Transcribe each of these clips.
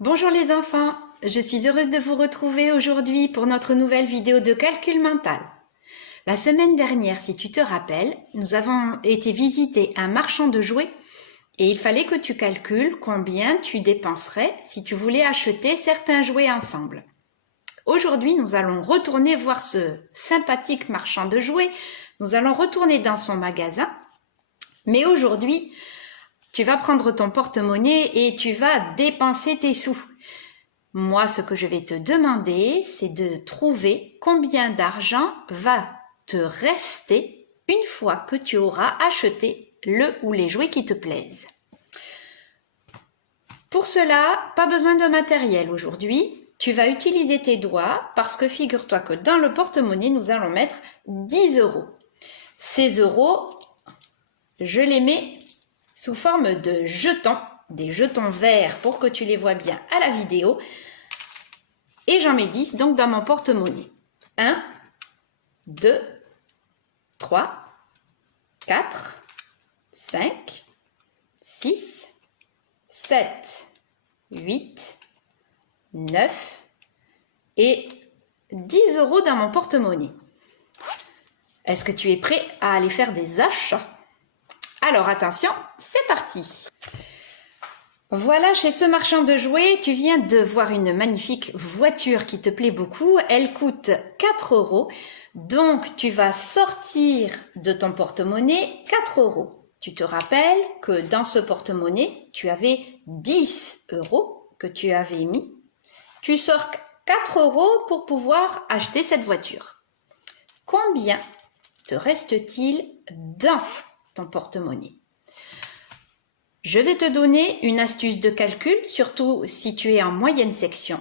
Bonjour les enfants, je suis heureuse de vous retrouver aujourd'hui pour notre nouvelle vidéo de calcul mental. La semaine dernière, si tu te rappelles, nous avons été visiter un marchand de jouets et il fallait que tu calcules combien tu dépenserais si tu voulais acheter certains jouets ensemble. Aujourd'hui, nous allons retourner voir ce sympathique marchand de jouets. Nous allons retourner dans son magasin. Mais aujourd'hui, tu vas prendre ton porte-monnaie et tu vas dépenser tes sous. Moi, ce que je vais te demander, c'est de trouver combien d'argent va te rester une fois que tu auras acheté le ou les jouets qui te plaisent. Pour cela, pas besoin de matériel aujourd'hui. Tu vas utiliser tes doigts parce que figure-toi que dans le porte-monnaie, nous allons mettre 10 €. Ces euros, je les mets sous forme de jetons, des jetons verts pour que tu les vois bien à la vidéo. Et j'en mets 10 donc dans mon porte-monnaie. 1, 2, 3, 4, 5, 6, 7, 8, 9 et 10 € dans mon porte-monnaie. Est-ce que tu es prêt à aller faire des achats? Alors attention, c'est parti! Voilà, chez ce marchand de jouets, tu viens de voir une magnifique voiture qui te plaît beaucoup. Elle coûte 4 €. Donc, tu vas sortir de ton porte-monnaie 4 €. Tu te rappelles que dans ce porte-monnaie, tu avais 10 € que tu avais mis. Tu sors 4 € pour pouvoir acheter cette voiture. Combien te reste-t-il dans ton porte-monnaie? Je vais te donner une astuce de calcul, surtout si tu es en moyenne section.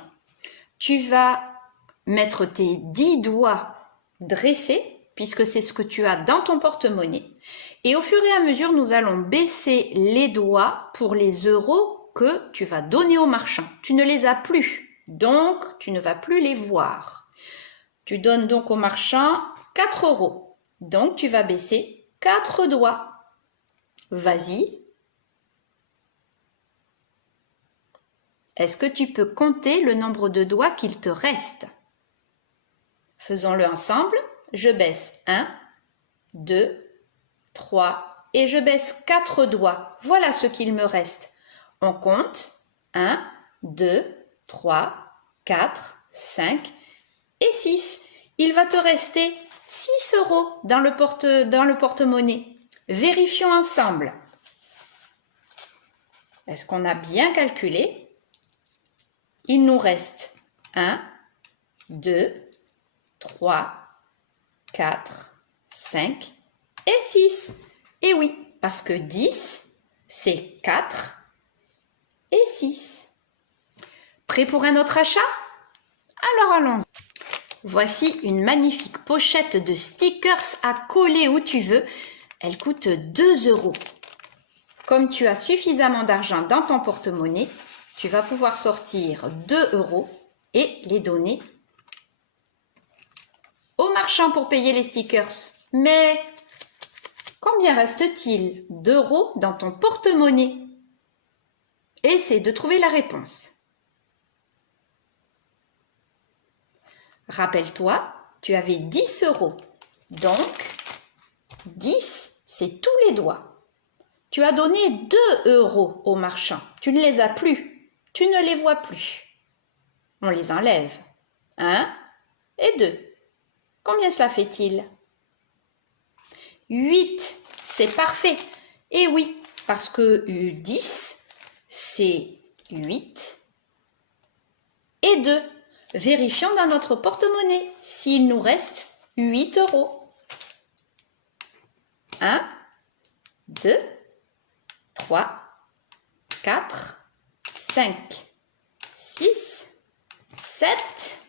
Tu vas mettre tes 10 doigts dressés, puisque c'est ce que tu as dans ton porte-monnaie. Et au fur et à mesure, nous allons baisser les doigts pour les euros que tu vas donner au marchand. Tu ne les as plus, donc tu ne vas plus les voir. Tu donnes donc au marchand 4 €. Donc tu vas baisser 4 doigts. Vas-y. Est-ce que tu peux compter le nombre de doigts qu'il te reste? Faisons-le ensemble. Je baisse 1, 2, 3 et je baisse 4 doigts. Voilà ce qu'il me reste. On compte 1, 2, 3, 4, 5 et 6. Il va te rester 6 € dans le porte-monnaie. Vérifions ensemble. Est-ce qu'on a bien calculé? Il nous reste 1, 2, 3, 4, 5 et 6. Et oui, parce que 10, c'est 4 et 6. Prêt pour un autre achat? Alors allons-y. Voici une magnifique pochette de stickers à coller où tu veux. Elle coûte 2 €. Comme tu as suffisamment d'argent dans ton porte-monnaie, tu vas pouvoir sortir 2 € et les donner au marchand pour payer les stickers. Mais combien reste-t-il d'euros dans ton porte-monnaie? Essaie de trouver la réponse. Rappelle-toi, tu avais 10 €. Donc, 10, c'est tous les doigts. Tu as donné 2 € au marchand. Tu ne les as plus. Tu ne les vois plus. On les enlève. 1 et 2. Combien cela fait-il? 8. C'est parfait. Et oui, parce que 10, c'est 8 et 2. Vérifions dans notre porte-monnaie s'il nous reste 8 €. 1, 2, 3, 4, 5, 6, 7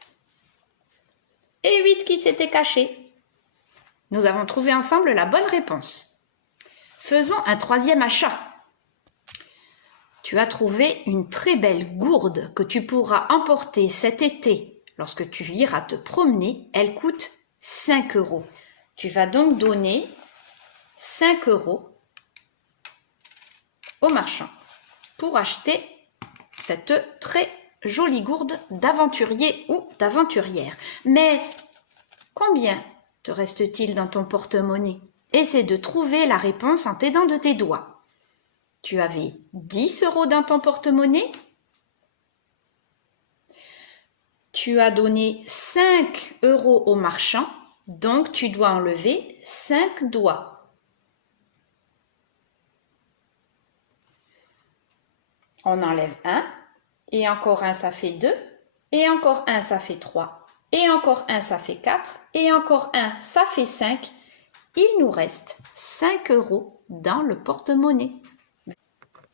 et 8 qui s'étaient cachés. Nous avons trouvé ensemble la bonne réponse. Faisons un troisième achat. Tu as trouvé une très belle gourde que tu pourras emporter cet été lorsque tu iras te promener. Elle coûte 5 €. Tu vas donc donner 5 € au marchand pour acheter cette très jolie gourde d'aventurier ou d'aventurière. Mais combien te reste-t-il dans ton porte-monnaie? Essaie de trouver la réponse en t'aidant de tes doigts. Tu avais 10 € dans ton porte-monnaie. Tu as donné 5 € au marchand, donc tu dois enlever 5 doigts. On enlève 1, et encore un, ça fait 2, et encore un, ça fait 3, et encore un, ça fait 4, et encore un, ça fait 5. Il nous reste 5 € dans le porte-monnaie.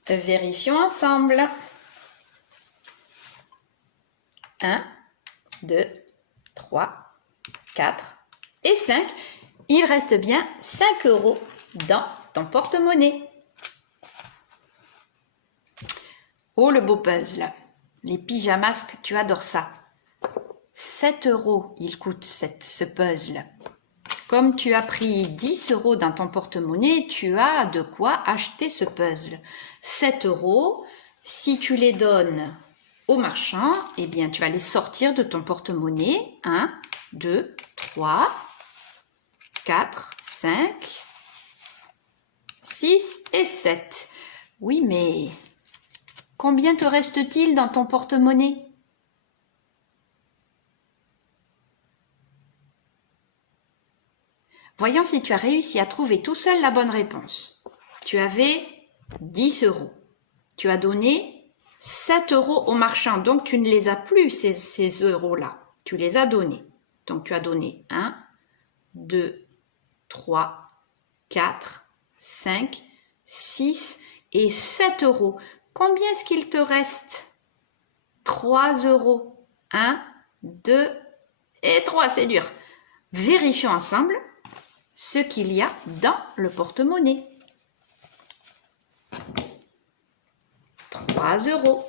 Vérifions ensemble. 1, 2, 3, 4 et 5. Il reste bien 5 € dans ton porte-monnaie. Oh, le beau puzzle. Les pyjamasques, tu adores ça. 7 € il coûte ce puzzle. Comme tu as pris 10 € dans ton porte-monnaie, tu as de quoi acheter ce puzzle. 7 €, si tu les donnes au marchand, eh bien, tu vas les sortir de ton porte-monnaie. 1, 2, 3, 4, 5, 6 et 7. Oui, mais combien te reste-t-il dans ton porte-monnaie? Voyons si tu as réussi à trouver tout seul la bonne réponse. Tu avais 10 €. Tu as donné 7 € au marchand, donc tu ne les as plus, ces euros-là. Tu les as donnés. Donc tu as donné 1, 2, 3, 4, 5, 6 et 7 €. Combien est-ce qu'il te reste? 3 €. 1, 2 et 3, c'est dur. Vérifions ensemble ce qu'il y a dans le porte-monnaie. 3 €.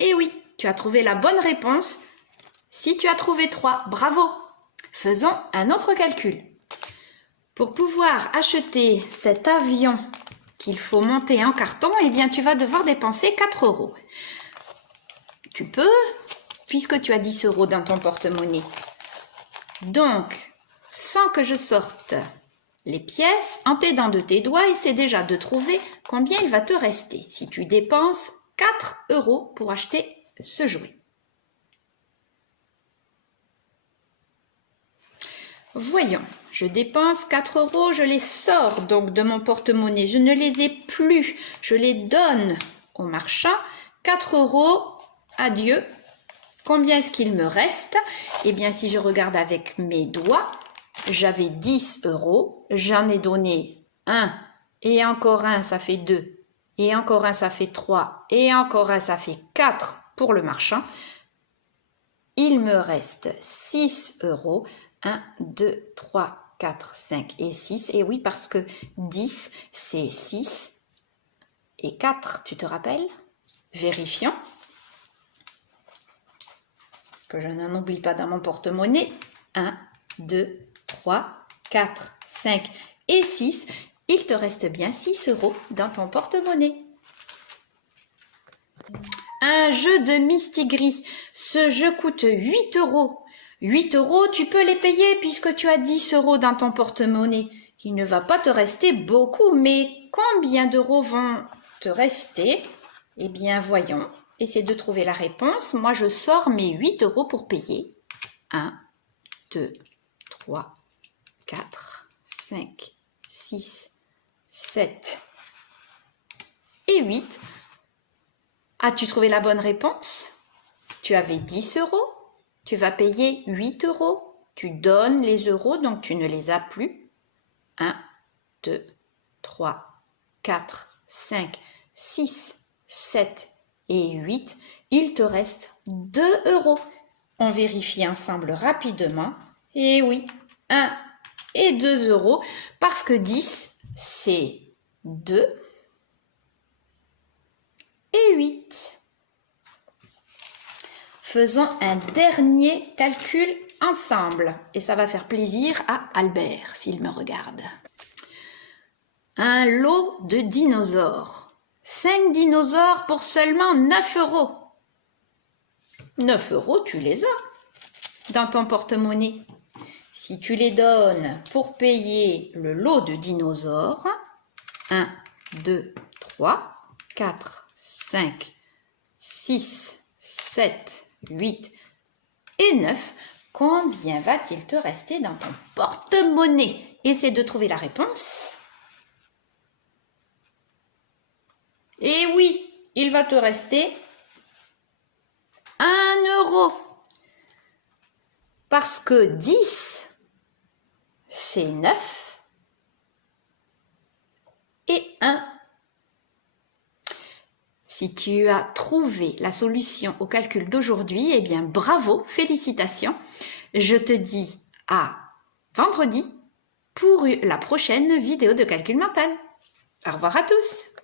Et oui, tu as trouvé la bonne réponse. Si tu as trouvé 3, bravo! Faisons un autre calcul. Pour pouvoir acheter cet avion qu'il faut monter en carton, eh bien, tu vas devoir dépenser 4 €. Tu peux, puisque tu as 10 € dans ton porte-monnaie. Donc, sans que je sorte les pièces, en t'aidant de tes doigts, essaie déjà de trouver combien il va te rester si tu dépenses 4 € pour acheter ce jouet. Voyons, je dépense 4 €, je les sors donc de mon porte-monnaie, je ne les ai plus, je les donne au marchand. 4 €, adieu. Combien est-ce qu'il me reste? Eh bien, si je regarde avec mes doigts, j'avais 10 €, j'en ai donné 1, et encore un, ça fait 2, et encore un, ça fait 3, et encore un, ça fait 4 pour le marchand. Il me reste 6 €. 1, 2, 3, 4, 5 et 6. Et oui, parce que 10, c'est 6 et 4, tu te rappelles? Vérifions que je n'en oublie pas dans mon porte-monnaie. 1, 2, 3, 4, 5 et 6. Il te reste bien 6 € dans ton porte-monnaie. Un jeu de mistigris. Ce jeu coûte 8 €. 8 €, tu peux les payer puisque tu as 10 € dans ton porte-monnaie. Il ne va pas te rester beaucoup, mais combien d'euros vont te rester? Eh bien, voyons. Essaie de trouver la réponse. Moi, je sors mes 8 € pour payer. 1, 2, 3, 4, 5, 6, 7 et 8. As-tu trouvé la bonne réponse? Tu avais 10 €. Tu vas payer 8 €. Tu donnes les euros, donc tu ne les as plus. 1, 2, 3, 4, 5, 6, 7 et 8. Il te reste 2 €. On vérifie ensemble rapidement. Et oui, 1 et 2 € parce que 10, c'est 2 et 8. Faisons un dernier calcul ensemble et ça va faire plaisir à Albert s'il me regarde. Un lot de dinosaures. 5 dinosaures pour seulement 9 €. 9 euros, tu les as dans ton porte-monnaie. Si tu les donnes pour payer le lot de dinosaures, 1, 2, 3, 4, 5, 6, 7, 8 et 9, combien va-t-il te rester dans ton porte-monnaie? Essaie de trouver la réponse. Et oui, il va te rester 1 euro. Parce que 10, c'est 9 et 1. Si tu as trouvé la solution au calcul d'aujourd'hui, eh bien bravo, félicitations. Je te dis à vendredi pour la prochaine vidéo de calcul mental. Au revoir à tous.